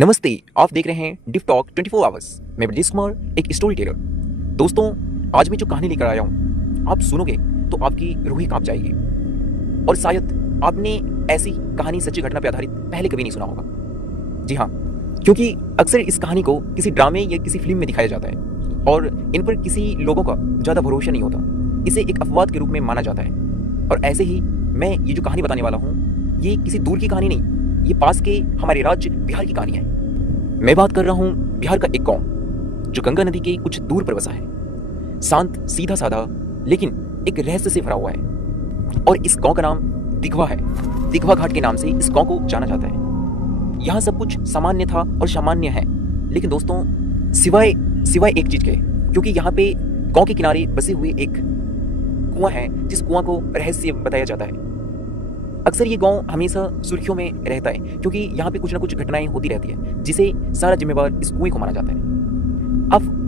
नमस्ते, आप देख रहे हैं डिफ टॉक 24 आवर्स। मैं ब्रजेश कुमार, एक स्टोरी टेलर। दोस्तों, आज मैं जो कहानी लेकर आया हूँ, आप सुनोगे तो आपकी रूह ही कांप जाएगी। और शायद आपने ऐसी कहानी सच्ची घटना पर आधारित पहले कभी नहीं सुना होगा। जी हाँ, क्योंकि अक्सर इस कहानी को किसी ड्रामे या किसी फिल्म में दिखाया जाता है और इन पर किसी लोगों का ज़्यादा भरोसा नहीं होता। इसे एक अपवाद के रूप में माना जाता है। और ऐसे ही मैं ये जो कहानी बताने वाला हूँ, ये किसी दूर की कहानी नहीं, ये पास के हमारे राज्य बिहार की कहानी है। मैं बात कर रहा हूँ बिहार का एक गांव जो गंगा नदी के कुछ दूर पर बसा है। शांत, सीधा साधा, लेकिन एक रहस्य से भरा हुआ है। और इस गांव का नाम दिघवा है। दिघवा घाट के नाम से इस गांव को जाना जाता है। यहाँ सब कुछ सामान्य था और सामान्य है, लेकिन दोस्तों सिवाय एक चीज के, क्योंकि यहाँ पे गांव के किनारे बसे हुए एक कुआं है, जिस कुआं को रहस्य बताया जाता है। अक्सर ये गांव हमेशा सुर्खियों में रहता है, क्योंकि यहाँ पे कुछ ना कुछ घटनाएं होती रहती है, जिसे सारा जिम्मेवार इस कुएं को माना जाता है।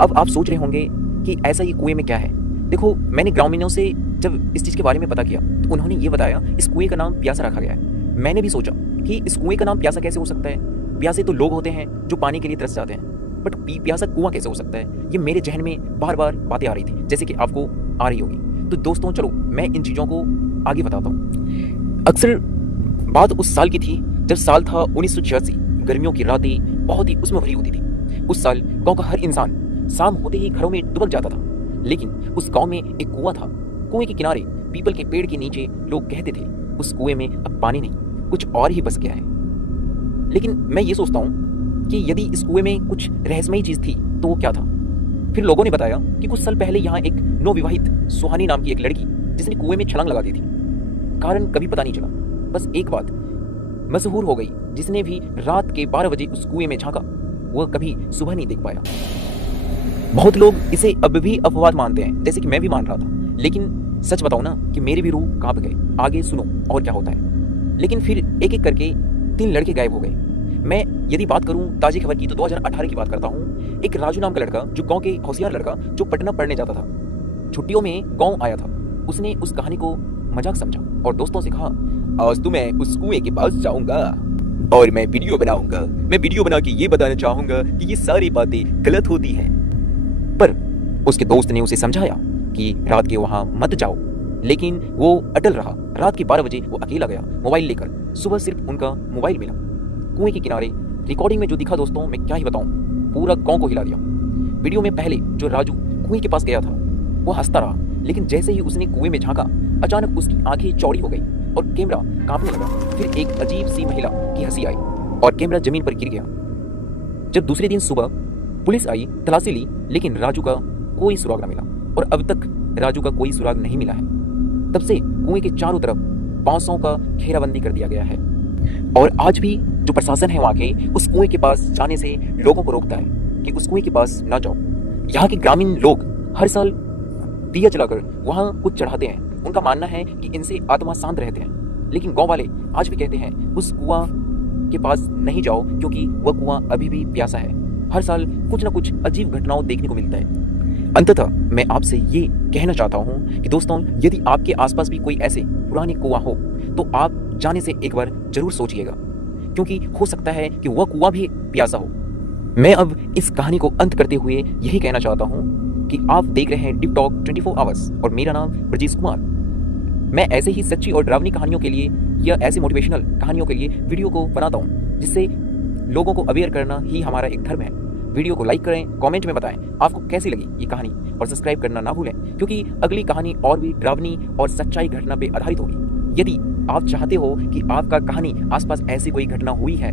अब आप सोच रहे होंगे कि ऐसा ये कुएं में क्या है। देखो, मैंने ग्रामीणों से जब इस चीज़ के बारे में पता किया तो उन्होंने ये बताया इस कुएं का नाम प्यासा रखा गया है। मैंने भी सोचा कि इस कुएं का नाम प्यासा कैसे हो सकता है। प्यासे तो लोग होते हैं जो पानी के लिए तरस जाते हैं, बट प्यासा कुआं कैसे हो सकता है। ये मेरे जहन में बार बार बातें आ रही थी, जैसे कि आपको आ रही होगी। तो दोस्तों, चलो मैं इन चीज़ों को आगे बताता हूँ। अक्सर बात उस साल की थी जब साल था 1986। गर्मियों की रातें बहुत ही उसमें भरी होती थी। उस साल गांव का हर इंसान शाम होते ही घरों में दुबक जाता था, लेकिन उस गांव में एक कुआं था। कुएं के किनारे पीपल के पेड़ के नीचे लोग कहते थे उस कुएं में अब पानी नहीं, कुछ और ही बस गया है। लेकिन मैं ये सोचता हूँ कि यदि इस कुएं में कुछ रहस्यमयी चीज थी तो वो क्या था। फिर लोगों ने बताया कि कुछ साल पहले यहाँ एक नवविवाहित सुहानी नाम की एक लड़की, जिसने कुएं में छलांग लगा दी थी। कारण कभी पता नहीं चला। बस एक बात मशहूर हो गई, जिसने भी रात के 12 बजे उस कुएं में झांका वह कभी सुबह नहीं देख पाया। बहुत लोग इसे अब भी अपवाद मानते हैं, जैसे कि मैं भी मान रहा था। लेकिन सच बताऊं ना कि मेरे भी रूह कांप गए। आगे सुनो और क्या होता है। लेकिन फिर एक एक करके 3 लड़के गायब हो गए। मैं यदि बात करूं ताजी खबर की तो 2018 की बात करता हूं। एक राजू नाम का लड़का, जो गांव के होशियार लड़का, जो पटना पढ़ने जाता था, छुट्टियों में गांव आया था। उसने उस कहानी को मजाक समझा और दोस्तों से कहा, आज तो मैं उस कुएं के पास जाऊंगा और मैं वीडियो बनाऊंगा। मैं वीडियो बना के ये बताना चाहूंगा कि ये सारी बातें गलत होती हैं। पर उसके दोस्त ने उसे समझाया कि रात के वहां मत जाओ, लेकिन वो अटल रहा। रात के 12 बजे वो अकेला गया मोबाइल लेकर। सुबह सिर्फ उनका मोबाइल मिला। कुएं के किनारे रिकॉर्डिंग में जो दिखा, दोस्तों मैं क्या ही बताऊं, पूरा गांव को हिला दिया। वीडियो में पहले जो राजू कुएं के पास गया था वो हंसता रहा, लेकिन जैसे ही उसने कुएं में झांका, अचानक उसकी आंखें चौड़ी हो गई और कैमरा कांपने लगा। फिर एक अजीब सी महिला की हंसी आई और कैमरा जमीन पर गिर गया। जब दूसरे दिन सुबह पुलिस आई, तलाशी ली, लेकिन राजू का कोई सुराग न मिला। और अब तक राजू का कोई सुराग नहीं मिला है। तब से कुएं के चारों तरफ बांसों का घेराबंदी कर दिया गया है। और आज भी जो प्रशासन है वहां के, उस कुएं के पास जाने से लोगों को रोकता है कि उस कुएं के पास ना जाओ। यहाँ के ग्रामीण लोग हर साल दिया जलाकर वहां कुछ चढ़ाते हैं। उनका मानना है कि इनसे आत्मा शांत रहते हैं। लेकिन गांव वाले आज भी कहते हैं उस कुआं के पास नहीं जाओ, क्योंकि वह कुआं अभी भी प्यासा है। हर साल कुछ ना कुछ अजीब घटनाओं देखने को मिलता है। अंततः मैं आपसे ये कहना चाहता हूँ कि दोस्तों, यदि आपके आसपास भी कोई ऐसे पुराने कुआं हो तो आप जाने से एक बार जरूर सोचिएगा, क्योंकि हो सकता है कि वह कुआं भी प्यासा हो। मैं अब इस कहानी को अंत करते हुए यही कहना चाहता हूँ कि आप देख रहे हैं डिफ टॉक 24 आवर्स और मेरा नाम ब्रजेश कुमार। मैं ऐसे ही सच्ची और डरावनी कहानियों के लिए या ऐसे मोटिवेशनल कहानियों के लिए वीडियो को बनाता हूँ, जिससे लोगों को अवेयर करना ही हमारा एक धर्म है। वीडियो को लाइक करें, कमेंट में बताएं आपको कैसी लगी ये कहानी, और सब्सक्राइब करना ना भूलें, क्योंकि अगली कहानी और भी डरावनी और सच्चाई घटना पे आधारित होगी। यदि आप चाहते हो कि आपका कहानी आसपास ऐसी कोई घटना हुई है,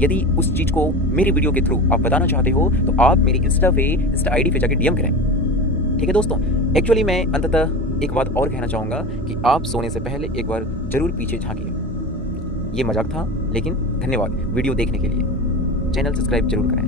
यदि उस चीज को मेरी वीडियो के थ्रू आप बताना चाहते हो, तो आप मेरी इंस्टा आईडी पे जाके डीएम करें। ठीक है दोस्तों, एक्चुअली मैं अंततः एक बात और कहना चाहूँगा कि आप सोने से पहले एक बार जरूर पीछे झांकिए। ये मजाक था, लेकिन धन्यवाद वीडियो देखने के लिए। चैनल सब्सक्राइब जरूर करें।